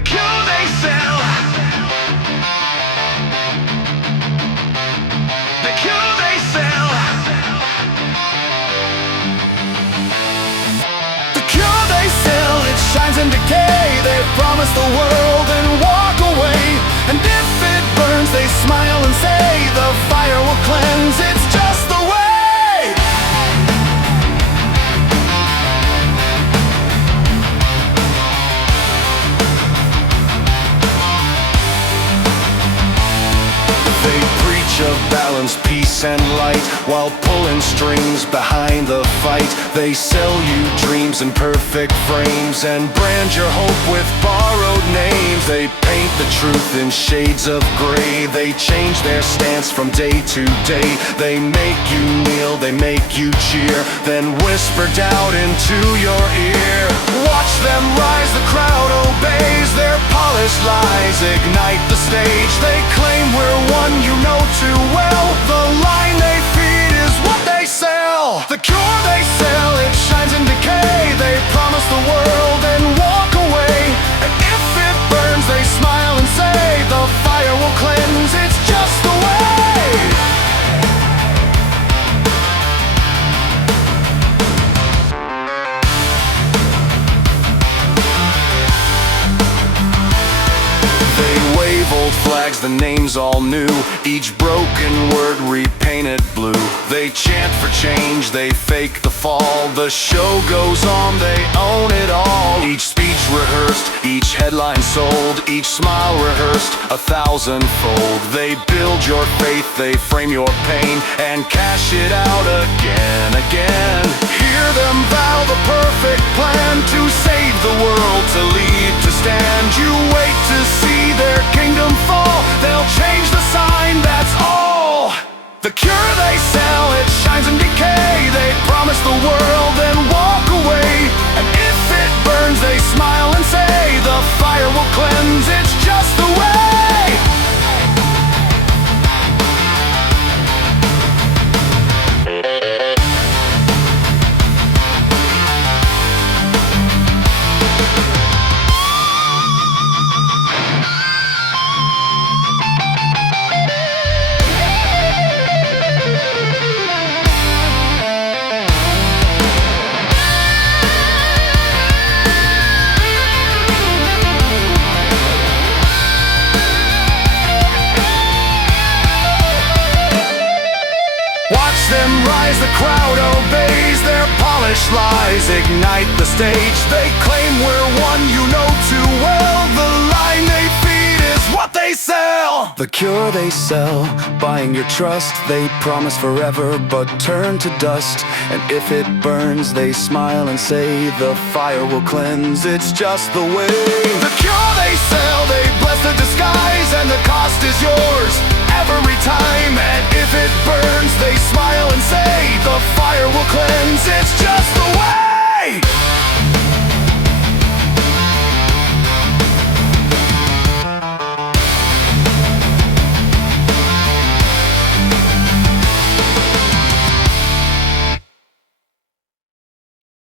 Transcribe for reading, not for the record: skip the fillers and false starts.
the cure they sell. The cure they sell. The cure they sell, it shines in decay. They promise the world and walk away. And if it burns, they smile and say the fire will cleanse. It's just the way. They preach of balance, peace and light, while pulling strings behind the fight. They sell you dreams in perfect frames and brand your hope with borrowed names. They paint the truth in shades of gray. They change their stance from day to day. They make you kneel, they make you cheer, then whisper doubt into your ear. Watch them rise, the crowd obeys. Their polished lies ignite the stage. They claim we're one you know too well. The line they feed is what they sell. The cure they sell, it shines in decay. They promise the world and walk away. And if it burns, they smile and say the fire will cleanse. It's just the way. They wave old flags, the names all new, each broken word repainted blue. They chant for change, they fake the fall. The show goes on, they own it all. Each speech rehearsed, each headline sold, each smile rehearsed 1,000-fold. They build your faith, they frame your pain, and cash it out again. Hear them vow the perfect plan to save the world, to lead, to stand. You wait to see their kingdom fall. They'll change the sign, that's all. The cure they sell, it shines in decay. They promise the world and walk away. And if it burns, they smile and say the fire will cleanse. It's just the way. Watch them rise, the crowd obeys. Their polished lies ignite the stage. They claim we're one you know too well. The line they feed is what they sell. The cure they sell, buying your trust. They promise forever but turn to dust. And if it burns, they smile and say the fire will cleanse. It's just the way. The cure they sell, they bless the disguise, and the cost is yours every time. And if it burns, they smile and say the fire will cleanse. It's just the way.